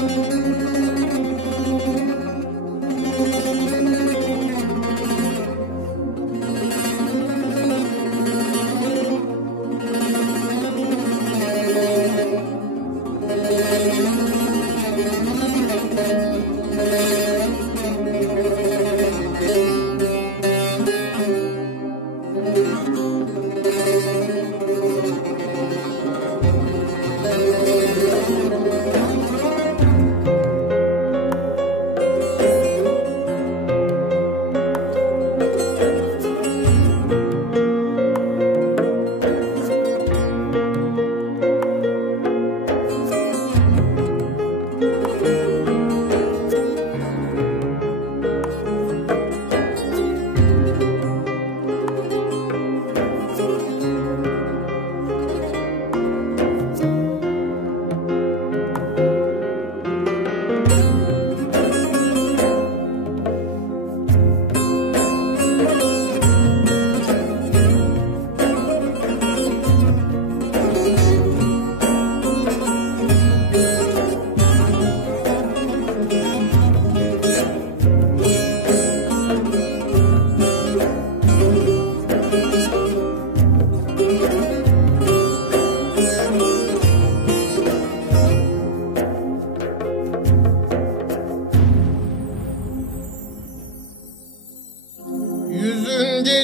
Yüzün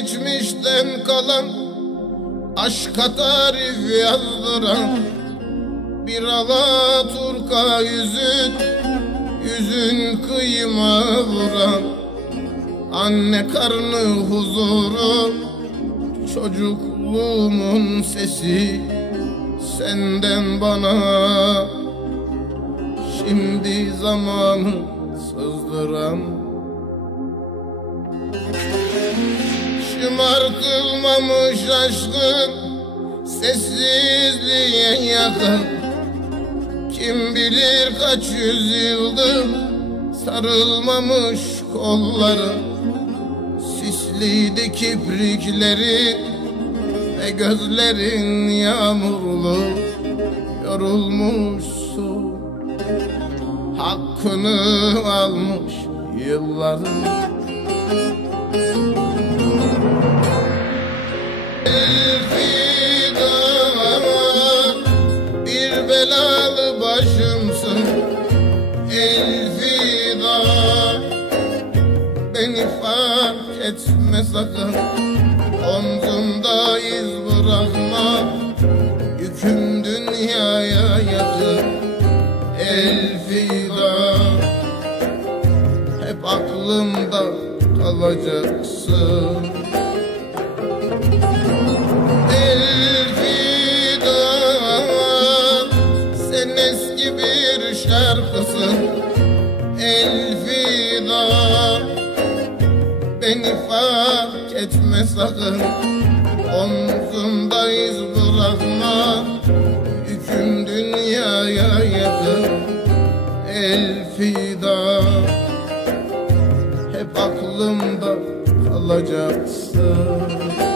geçmişten kalan Aşka tarif yazdıran Bir Alaturka yüzün Yüzün kıyma vuran Anne karnı huzuru Çocukluğumun sesi Senden bana. Şimdi zamanı sızdıran Şımartılmamış aşkın Sessizliğe yakın. Kim bilir kaç yüzyıldır Sarılmamış kolların Sisliydi kiprikleri Ve gözlerin yağmurlu Yorulmuşsun Hakkını almış yılların bir belalı başımsın. Elfida beni fark etme sakın. Omzumda iz bırakma Yüküm dünyaya yakın Elfida Hep aklımda kalacaksın Beni fark etme sakın. Omzumda iz bırakma. Yüküm dünyaya yakın. Elfida Hep aklımda kalacaksın